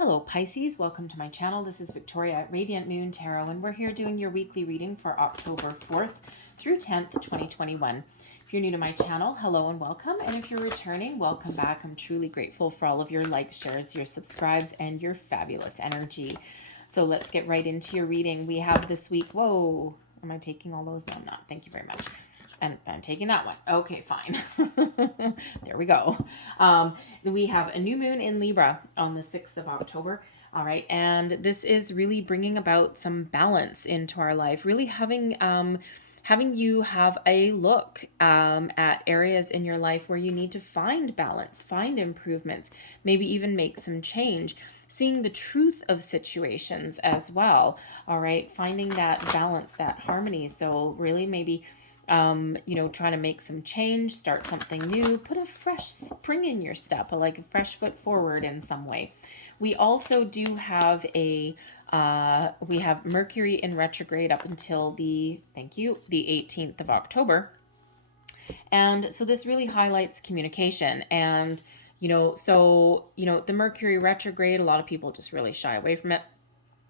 Hello Pisces, welcome to my channel. This is Victoria at Radiant Moon Tarot, and we're here doing your weekly reading for October 4th through 10th, 2021. If you're new to my channel, hello and welcome. And if you're returning, welcome back. I'm truly grateful for all of your likes, shares, your subscribes, and your fabulous energy. So let's get right into your reading. We have this week, whoa, am I taking all those? No, I'm not. Thank you very much. And I'm taking that one. Okay, fine. There we go. We have a new moon in Libra on the 6th of October. All right. And this is really bringing about some balance into our life, really having you have a look at areas in your life where you need to find balance, find improvements, maybe even make some change, seeing the truth of situations as well. All right. Finding that balance, that harmony. So really maybe trying to make some change, start something new, put a fresh spring in your step, like a fresh foot forward in some way. We also do have we have Mercury in retrograde up until the 18th of October. And so this really highlights communication. And, the Mercury retrograde, a lot of people just really shy away from it.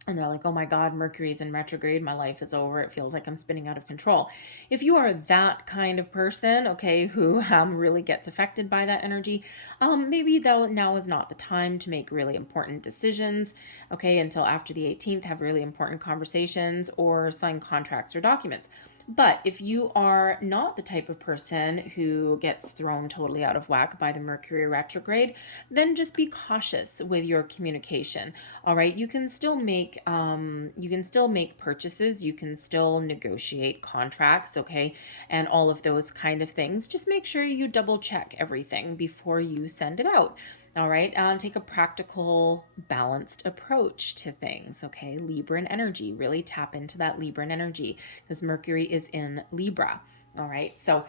And they're like, oh my God, Mercury's in retrograde. My life is over. It feels like I'm spinning out of control. If you are that kind of person, okay, who really gets affected by that energy, maybe now is not the time to make really important decisions, okay, until after the 18th, have really important conversations or sign contracts or documents. But if you are not the type of person who gets thrown totally out of whack by the Mercury retrograde, then just be cautious with your communication. All right, you can still make purchases, you can still negotiate contracts, okay, and all of those kind of things. Just make sure you double check everything before you send it out. All right, take a practical, balanced approach to things, okay? Libran energy, really tap into that Libran energy because Mercury is in Libra. All right, so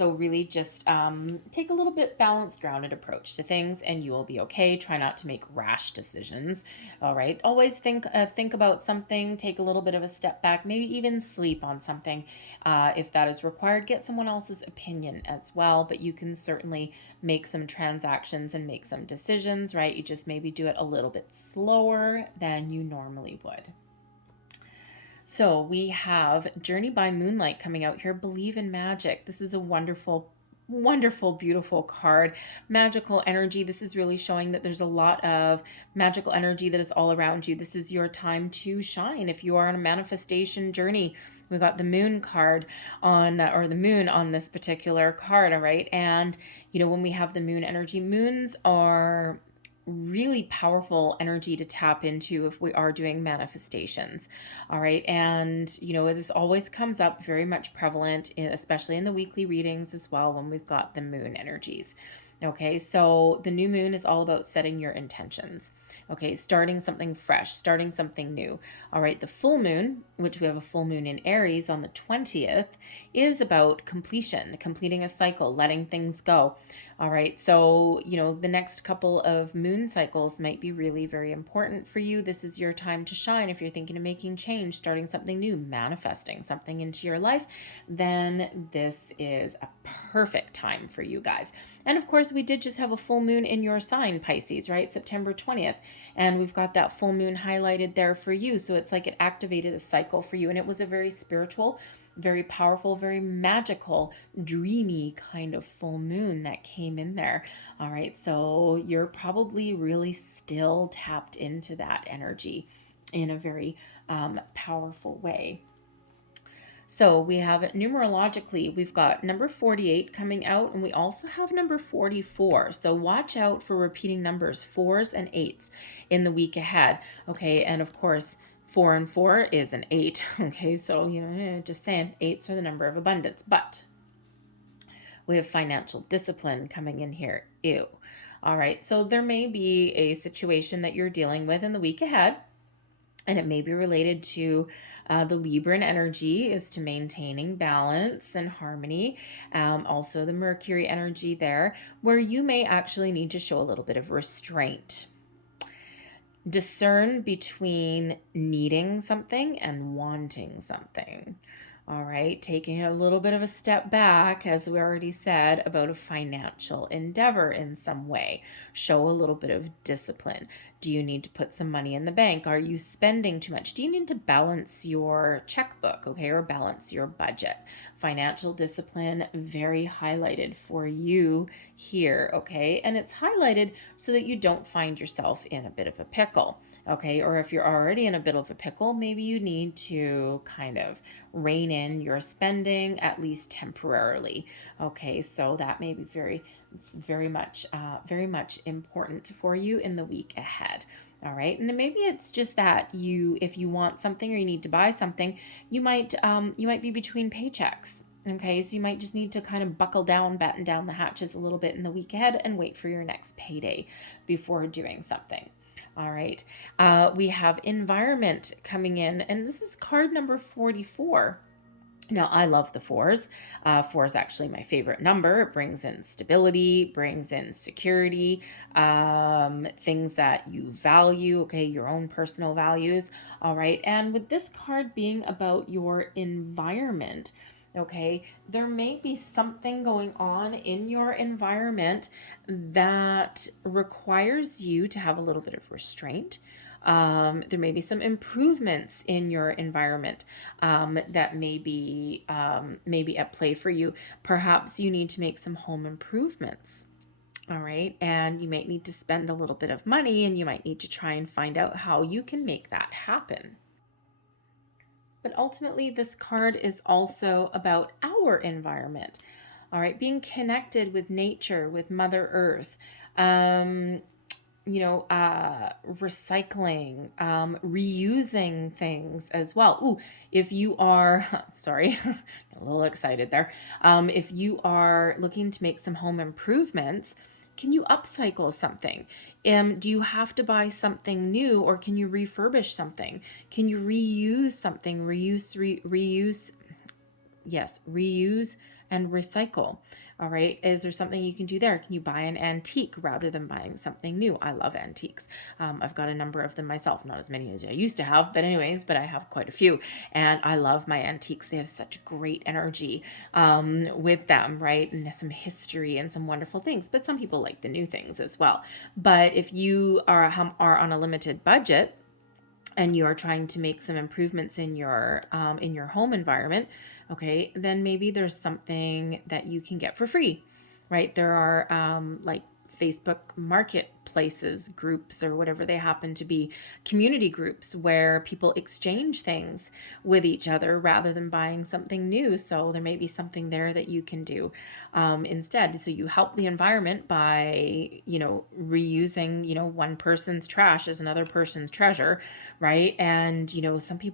really just take a little bit balanced, grounded approach to things, and you will be okay. Try not to make rash decisions. All right, always think about something. Take a little bit of a step back. Maybe even sleep on something if that is required. Get someone else's opinion as well. But you can certainly make some transactions and make some decisions. Right, you just maybe do it a little bit slower than you normally would. So we have Journey by Moonlight coming out here. Believe in magic. This is a wonderful, beautiful card. Magical energy. This is really showing that there's a lot of magical energy that is all around you. This is your time to shine. If you are on a manifestation journey, we got the moon card or the moon on this particular card. All right. And, when we have the moon energy, moons are really powerful energy to tap into if we are doing manifestations. All right. And, this always comes up very much prevalent, especially in the weekly readings as well, when we've got the moon energies. Okay, so the new moon is all about setting your intentions. Okay, starting something fresh, starting something new. All right, the full moon, which we have a full moon in Aries on the 20th, is about completing a cycle, letting things go. All right, so, the next couple of moon cycles might be really, very important for you. This is your time to shine. If you're thinking of making change, starting something new, manifesting something into your life, then this is a perfect time for you guys. And of course, we did just have a full moon in your sign, Pisces, right? September 20th. And we've got that full moon highlighted there for you. So it's like it activated a cycle for you. And it was a very spiritual, very powerful, very magical, dreamy kind of full moon that came in there. All right. So you're probably really still tapped into that energy in a very powerful way. So we have numerologically, we've got number 48 coming out, and we also have number 44. So watch out for repeating numbers, 4s and 8s in the week ahead. Okay. And of course, 4 and 4 is an 8. Okay. So, just saying 8s are the number of abundance, but we have financial discipline coming in here. Ew. All right. So there may be a situation that you're dealing with in the week ahead, and it may be related to the Libran energy is to maintaining balance and harmony. Also the Mercury energy there, where you may actually need to show a little bit of restraint. Discern between needing something and wanting something. All right, taking a little bit of a step back, as we already said, about a financial endeavor in some way. Show a little bit of discipline. Do you need to put some money in the bank? Are you spending too much? Do you need to balance your checkbook, okay, or balance your budget? Financial discipline, very highlighted for you here, okay? And it's highlighted so that you don't find yourself in a bit of a pickle, okay? Or if you're already in a bit of a pickle, maybe you need to kind of rein in your spending, at least temporarily. Okay, so that may be it's very much important for you in the week ahead. All right, and maybe it's just that if you want something or you need to buy something, you might be between paychecks. Okay, so you might just need to kind of buckle down, batten down the hatches a little bit in the week ahead and wait for your next payday before doing something. All right. We have environment coming in, and this is card number 44. Now, I love the fours. Four is actually my favorite number. It brings in stability, brings in security, things that you value, okay, your own personal values. All right. And with this card being about your environment, okay, there may be something going on in your environment that requires you to have a little bit of restraint. There may be some improvements in your environment that may be at play for you. Perhaps you need to make some home improvements. All right. And you might need to spend a little bit of money, and you might need to try and find out how you can make that happen. But ultimately, this card is also about our environment. All right, being connected with nature, with Mother Earth, recycling, reusing things as well. Ooh, if you are, sorry, a little excited there. If you are looking to make some home improvements, can you upcycle something? Do you have to buy something new, or can you refurbish something? Can you reuse something? Reuse, yes, reuse and recycle. All right. Is there something you can do there? Can you buy an antique rather than buying something new? I love antiques. I've got a number of them myself, not as many as I used to have, but I have quite a few, and I love my antiques. They have such great energy with them, right? And some history and some wonderful things, but some people like the new things as well. But if you are on a limited budget, and you are trying to make some improvements in your home environment, okay, then maybe there's something that you can get for free, right? There are like Facebook marketplaces, groups, or whatever they happen to be, community groups where people exchange things with each other rather than buying something new. So there may be something there that you can do instead. So you help the environment by, reusing, one person's trash is another person's treasure, right? And,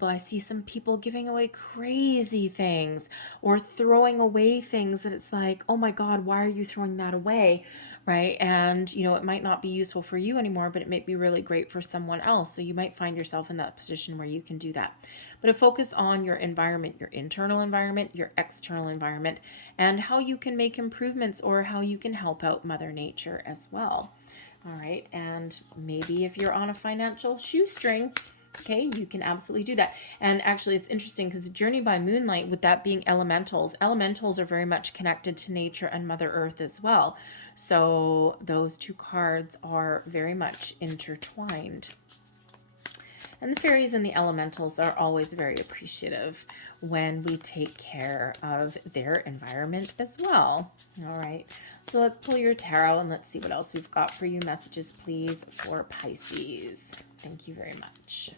I see some people giving away crazy things or throwing away things that it's like, oh my God, why are you throwing that away? Right. And, it might not be useful for you anymore, but it might be really great for someone else. So you might find yourself in that position where you can do that. But a focus on your environment, your internal environment, your external environment, and how you can make improvements or how you can help out Mother Nature as well. All right. And maybe if you're on a financial shoestring, okay, you can absolutely do that. And actually, it's interesting because Journey by Moonlight, with that being elementals are very much connected to nature and Mother Earth as well. So those two cards are very much intertwined. And the fairies and the elementals are always very appreciative when we take care of their environment as well. All right, so let's pull your tarot and let's see what else we've got for you. Messages, please, for Pisces. Thank you very much.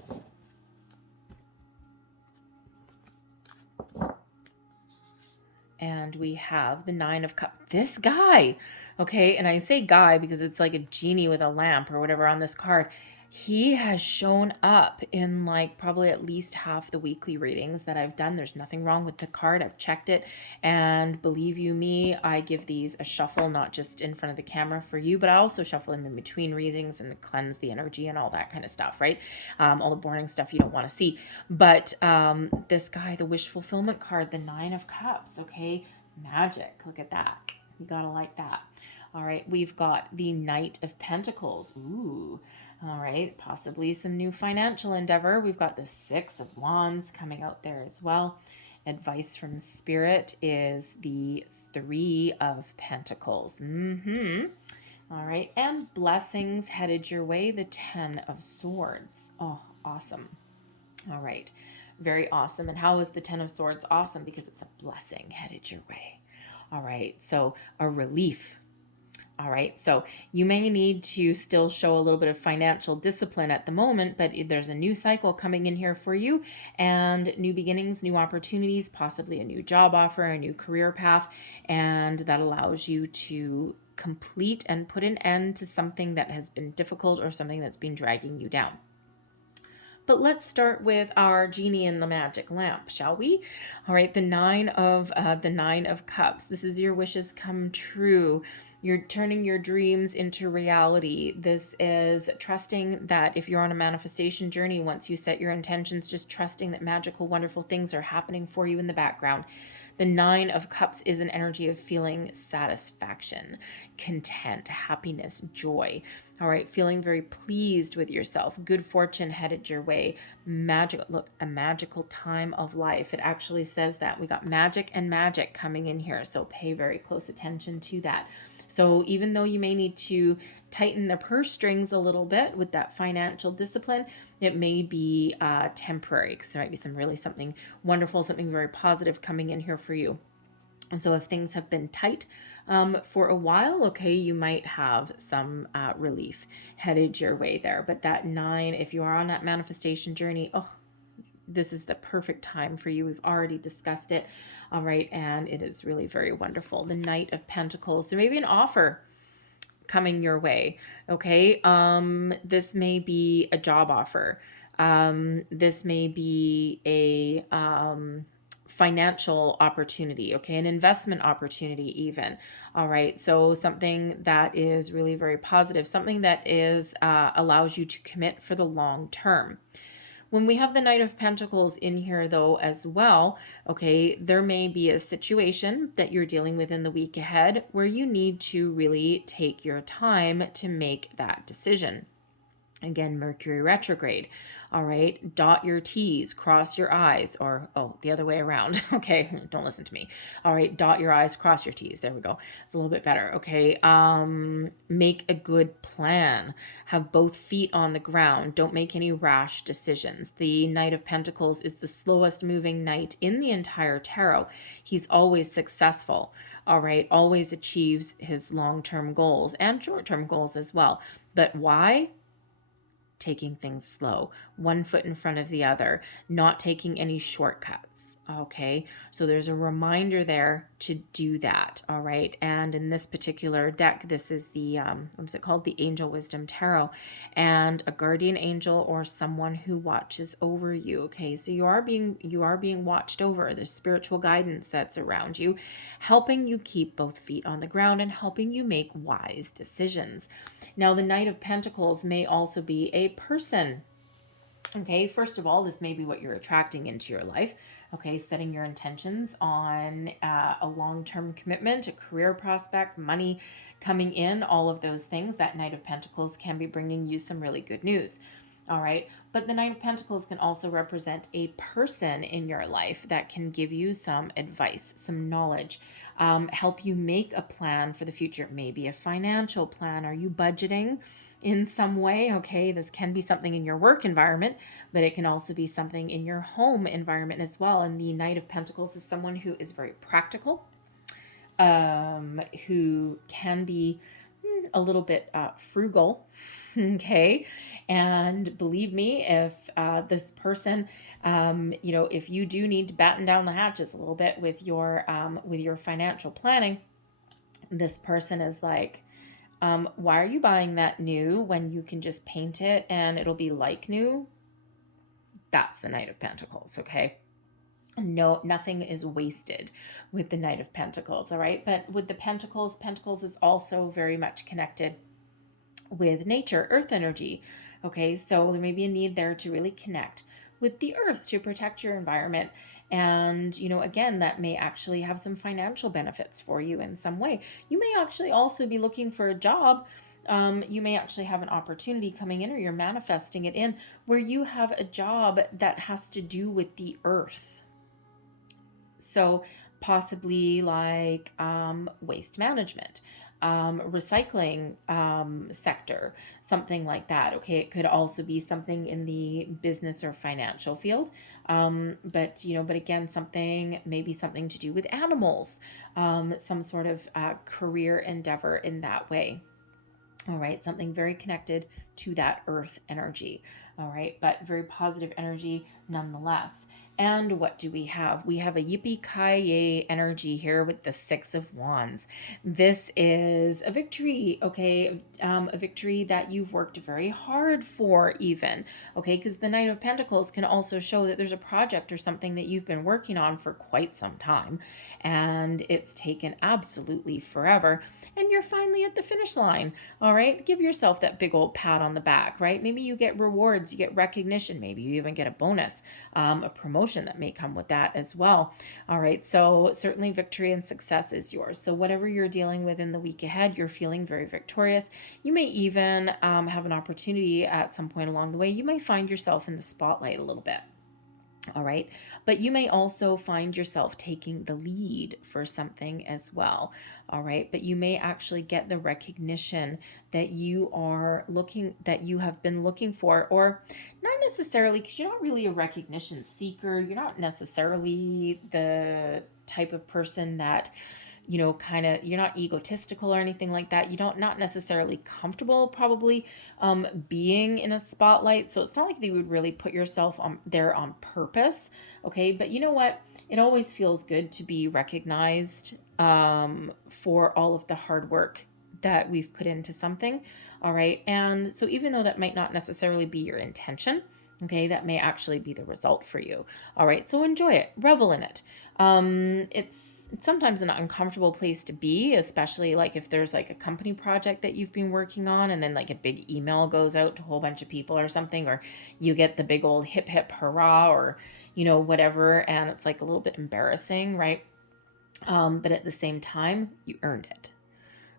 And we have the Nine of Cups. This guy, okay, and I say guy because it's like a genie with a lamp or whatever on this card. He has shown up in like probably at least half the weekly readings that I've done. There's nothing wrong with the card. I've checked it. And believe you me, I give these a shuffle, not just in front of the camera for you, but I also shuffle them in between readings and cleanse the energy and all that kind of stuff, right? All the boring stuff you don't want to see. But this guy, the wish fulfillment card, the Nine of Cups, okay? Magic. Look at that. You gotta like that. All right, we've got the Knight of Pentacles. Ooh. All right, possibly some new financial endeavor. We've got the Six of Wands coming out there as well. advice from Spirit is the Three of Pentacles. All right, and blessings headed your way, the Ten of Swords. Oh, awesome. All right, very awesome. And how is the Ten of Swords awesome? Because it's a blessing headed your way. All right, so a relief. All right, so you may need to still show a little bit of financial discipline at the moment, but there's a new cycle coming in here for you, and new beginnings, new opportunities, possibly a new job offer, a new career path, and that allows you to complete and put an end to something that has been difficult or something that's been dragging you down. But let's start with our genie in the magic lamp, shall we? All right, the Nine of Cups. This is your wishes come true. You're turning your dreams into reality. This is trusting that if you're on a manifestation journey, once you set your intentions, just trusting that magical, wonderful things are happening for you in the background. The Nine of Cups is an energy of feeling satisfaction, content, happiness, joy. All right, feeling very pleased with yourself, good fortune headed your way, magical, look, a magical time of life. It actually says that. We got magic and magic coming in here, so pay very close attention to that. So even though you may need to tighten the purse strings a little bit with that financial discipline, it may be temporary, because there might be something wonderful, something very positive coming in here for you. And so if things have been tight for a while, okay, you might have some relief headed your way there. But that 9, if you are on that manifestation journey, oh, this is the perfect time for you. We've already discussed it. All right. And it is really very wonderful. The Knight of Pentacles. There may be an offer coming your way. Okay. This may be a job offer. This may be a financial opportunity, okay, an investment opportunity even. All right, so something that is really very positive, something that is allows you to commit for the long term. When we have the Knight of Pentacles in here, though, as well, okay, there may be a situation that you're dealing with in the week ahead where you need to really take your time to make that decision. Again, Mercury retrograde. All right, dot your T's, cross your I's, or, oh, the other way around. Okay, don't listen to me. All right, dot your I's, cross your T's. There we go. It's a little bit better. Okay, make a good plan. Have both feet on the ground. Don't make any rash decisions. The Knight of Pentacles is the slowest moving knight in the entire tarot. He's always successful. All right, always achieves his long-term goals and short-term goals as well. But why? Taking things slow, one foot in front of the other, not taking any shortcuts. Okay, so there's a reminder there to do that. All right, and in this particular deck, this is the what's it called, the Angel Wisdom Tarot, and a guardian angel or someone who watches over you. Okay, so you are being watched over. There's spiritual guidance that's around you, helping you keep both feet on the ground and helping you make wise decisions. Now, the Knight of Pentacles may also be a person. Okay, first of all, this may be what you're attracting into your life. Okay, setting your intentions on a long-term commitment, a career prospect, money coming in, all of those things. That Knight of Pentacles can be bringing you some really good news. All right, but the Knight of Pentacles can also represent a person in your life that can give you some advice, some knowledge, help you make a plan for the future. Maybe a financial plan. Are you budgeting in some way? Okay, this can be something in your work environment, but it can also be something in your home environment as well. And the Knight of Pentacles is someone who is very practical, who can be a little bit frugal. Okay, and believe me, if this person, if you do need to batten down the hatches a little bit with your financial planning, this person is like, why are you buying that new when you can just paint it and it'll be like new? That's the Knight of Pentacles. Okay. No, nothing is wasted with the Knight of Pentacles. All right. But with the Pentacles is also very much connected with nature, earth energy. Okay. So there may be a need there to really connect with the earth to protect your environment. And, again, that may actually have some financial benefits for you in some way. You may actually also be looking for a job. You may actually have an opportunity coming in, or you're manifesting it in, where you have a job that has to do with the earth. So possibly like waste management, recycling sector, something like that. Okay, it could also be something in the business or financial field, but but again, maybe something to do with animals, some sort of career endeavor in that way. All right, something very connected to that earth energy. All right, but very positive energy nonetheless. And what do we have? We have a yippee-ki-yay energy here with the Six of Wands. This is a victory, okay? A victory that you've worked very hard for, even, okay? Because the Knight of Pentacles can also show that there's a project or something that you've been working on for quite some time, and it's taken absolutely forever, and you're finally at the finish line. All right, give yourself that big old pat on the back, right? Maybe you get rewards, you get recognition, maybe you even get a bonus, a promotion that may come with that as well. All right, so certainly victory and success is yours. So whatever you're dealing with in the week ahead, you're feeling very victorious. You may even have an opportunity at some point along the way. You may find yourself in the spotlight a little bit. All right. But you may also find yourself taking the lead for something as well. All right. But you may actually get the recognition that you have been looking for, or not necessarily, because you're not really a recognition seeker. You're not necessarily the type of person that you're not egotistical or anything like that. You don't not necessarily comfortable probably being in a spotlight. So it's not like they would really put yourself there on purpose. Okay. But you know what? It always feels good to be recognized for all of the hard work that we've put into something. All right. And so even though that might not necessarily be your intention, okay, that may actually be the result for you. All right. So enjoy it, revel in it. It's sometimes an uncomfortable place to be, especially like if there's like a company project that you've been working on and then like a big email goes out to a whole bunch of people or something, or you get the big old hip hip hurrah, or whatever, and it's like a little bit embarrassing, right? But at the same time, you earned it.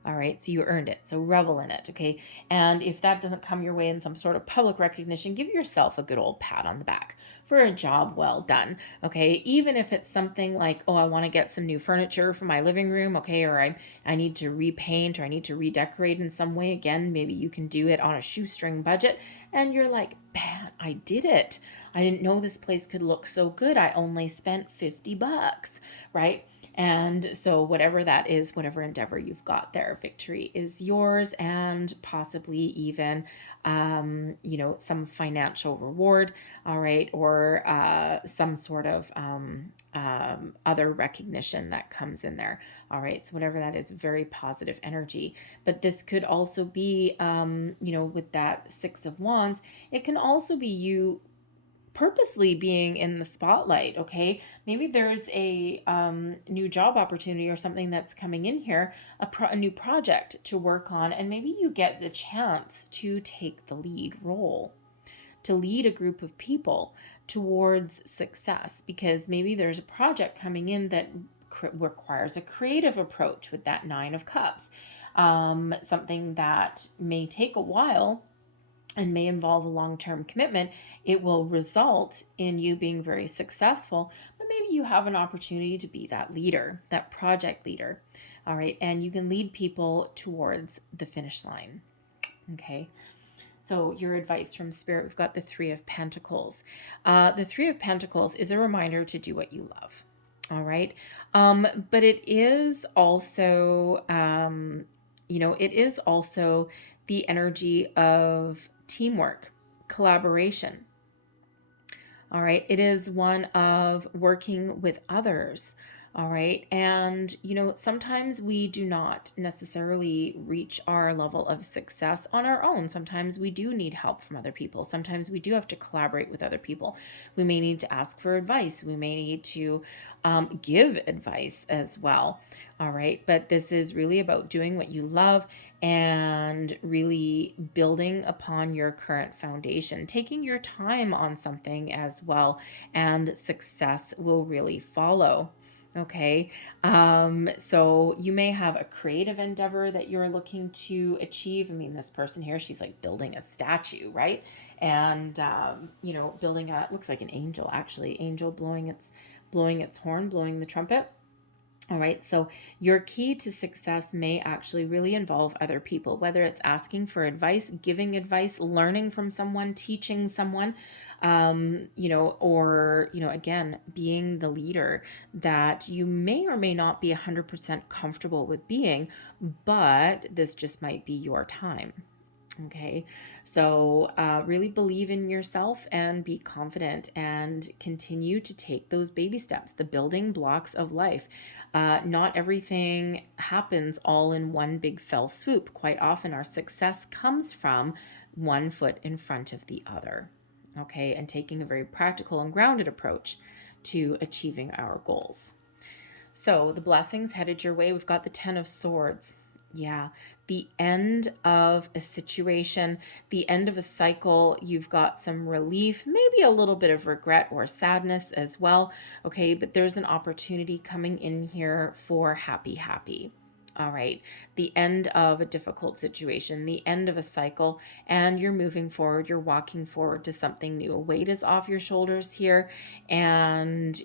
All right, so you earned it. So revel in it, okay? And if that doesn't come your way in some sort of public recognition, give yourself a good old pat on the back for a job well done, okay? Even if it's something like, oh, I want to get some new furniture for my living room, okay? Or I need to repaint, or I need to redecorate in some way. Again, maybe you can do it on a shoestring budget, and you're like, man, I did it. I didn't know this place could look so good. I only spent $50, right? And so whatever that is, whatever endeavor you've got there, victory is yours, and possibly even, some financial reward, all right, or some sort of other recognition that comes in there, all right. So whatever that is, very positive energy. But this could also be, with that Six of Wands, it can also be you purposely being in the spotlight. Okay, maybe there's a new job opportunity or something that's coming in here, a new project to work on, and maybe you get the chance to take the lead role, to lead a group of people towards success, because maybe there's a project coming in that requires a creative approach with that Nine of Cups, something that may take a while and may involve a long-term commitment. It will result in you being very successful, but maybe you have an opportunity to be that leader, that project leader. All right, and you can lead people towards the finish line. Okay, so your advice from Spirit, we've got the Three of Pentacles. The Three of Pentacles is a reminder to do what you love. All right, but it is also, it is also the energy of teamwork, collaboration. All right. It is one of working with others. All right. And, sometimes we do not necessarily reach our level of success on our own. Sometimes we do need help from other people. Sometimes we do have to collaborate with other people. We may need to ask for advice. We may need to give advice as well. All right. But this is really about doing what you love and really building upon your current foundation, taking your time on something as well, and success will really follow. Okay, so you may have a creative endeavor that you're looking to achieve. I mean, this person here, she's like building a statue, right? And, building looks like an angel, actually, angel blowing its blowing its horn, blowing the trumpet. All right, so your key to success may actually really involve other people, whether it's asking for advice, giving advice, learning from someone, teaching someone, or, again, being the leader that you may or may not be 100% comfortable with being, but this just might be your time. Okay, so really believe in yourself and be confident and continue to take those baby steps, the building blocks of life. Not everything happens all in one big fell swoop. Quite often, our success comes from one foot in front of the other. Okay, and taking a very practical and grounded approach to achieving our goals. So the blessings headed your way. We've got the 10 of Swords. Yeah, the end of a situation, the end of a cycle. You've got some relief, maybe a little bit of regret or sadness as well. Okay, but there's an opportunity coming in here for happy. All right, the end of a difficult situation, the end of a cycle, and you're moving forward, you're walking forward to something new. A weight is off your shoulders here, and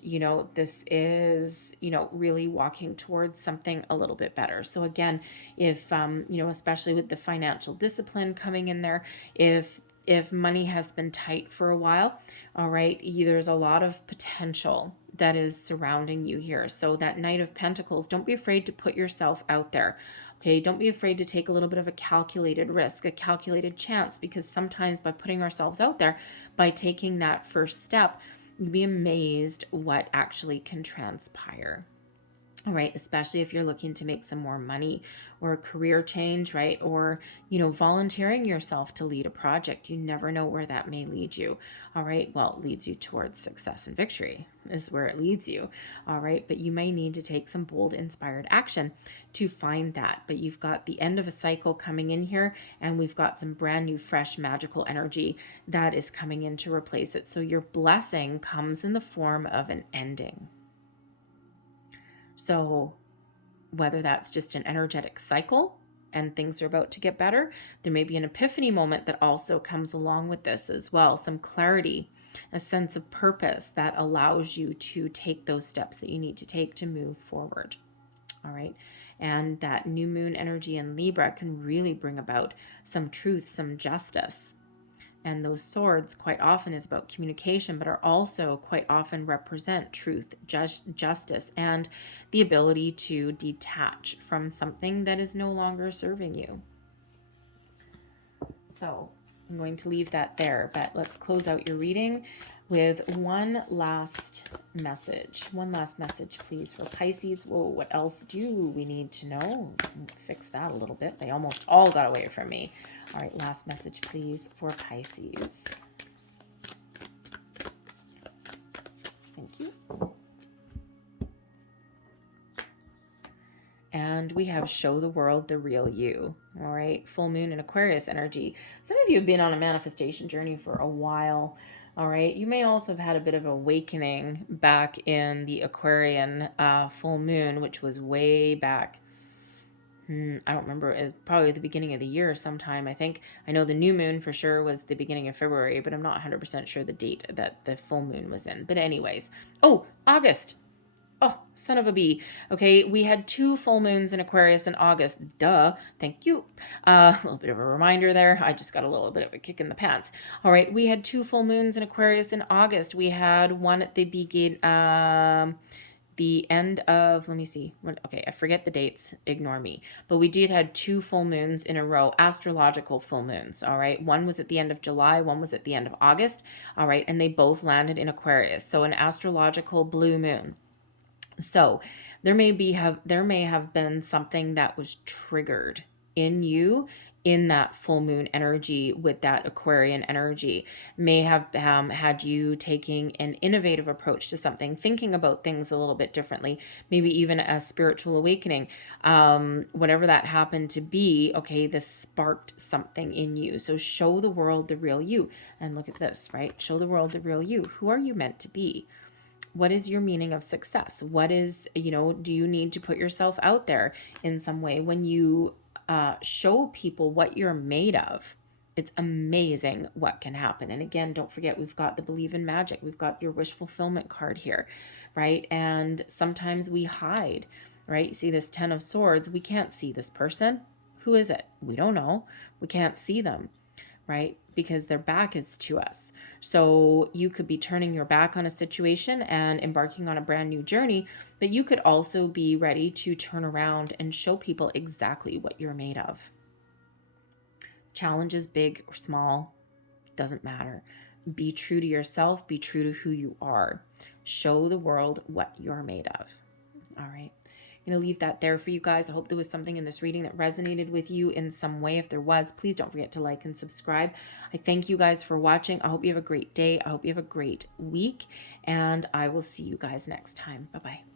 this is really walking towards something a little bit better. So again, if especially with the financial discipline coming in there, if money has been tight for a while, all right, there's a lot of potential that is surrounding you here. So that Knight of Pentacles, don't be afraid to put yourself out there. Okay, don't be afraid to take a little bit of a calculated risk, a calculated chance, because sometimes by putting ourselves out there, by taking that first step, you'd be amazed what actually can transpire. All right, especially if you're looking to make some more money or a career change, right? Or, volunteering yourself to lead a project. You never know where that may lead you. All right, well, it leads you towards success and victory is where it leads you. All right, but you may need to take some bold, inspired action to find that. But you've got the end of a cycle coming in here, and we've got some brand new, fresh, magical energy that is coming in to replace it. So your blessing comes in the form of an ending. So whether that's just an energetic cycle and things are about to get better, there may be an epiphany moment that also comes along with this as well. Some clarity, a sense of purpose that allows you to take those steps that you need to take to move forward. All right. And that new moon energy in Libra can really bring about some truth, some justice. And those swords quite often is about communication, but are also quite often represent truth, justice, and the ability to detach from something that is no longer serving you. So I'm going to leave that there, but let's close out your reading with one last message. One last message, please, for Pisces. Whoa, what else do we need to know? Fix that a little bit. They almost all got away from me. All right, last message, please, for Pisces. Thank you. And we have show the world the real you. All right, full moon in Aquarius energy. Some of you have been on a manifestation journey for a while. All right, you may also have had a bit of awakening back in the Aquarian full moon, which was way back. I don't remember. It was probably the beginning of the year sometime, I think. I know the new moon for sure was the beginning of February, but I'm not 100% sure the date that the full moon was in. But anyways. Oh, August. Oh, son of a bee. Okay, we had 2 full moons in Aquarius in August. Duh. Thank you. A little bit of a reminder there. I just got a little bit of a kick in the pants. All right, we had 2 full moons in Aquarius in August. We had one at the end of, let me see. Okay, I forget the dates. Ignore me. But we did had 2 full moons in a row, astrological full moons. All right, one was at the end of July, one was at the end of August. All right, and they both landed in Aquarius. So an astrological blue moon. So there may have been something that was triggered in you in that full moon energy with that Aquarian energy. May have had you taking an innovative approach to something, thinking about things a little bit differently, maybe even a spiritual awakening. Whatever that happened to be, okay, this sparked something in you. So show the world the real you. And look at this, right? Show the world the real you. Who are you meant to be? What is your meaning of success? What is, do you need to put yourself out there in some way? When you show people what you're made of, It's amazing what can happen. And again, don't forget, we've got the believe in magic. We've got your wish fulfillment card here, right? And sometimes we hide, right? You see this 10 of Swords. We can't see this person. Who is it? We don't know. We can't see them, right? Because their back is to us. So you could be turning your back on a situation and embarking on a brand new journey, but you could also be ready to turn around and show people exactly what you're made of. Challenges, big or small, doesn't matter. Be true to yourself. Be true to who you are. Show the world what you're made of. All right. I'm going to leave that there for you guys. I hope there was something in this reading that resonated with you in some way. If there was, please don't forget to like and subscribe. I thank you guys for watching. I hope you have a great day. I hope you have a great week. And I will see you guys next time. Bye-bye.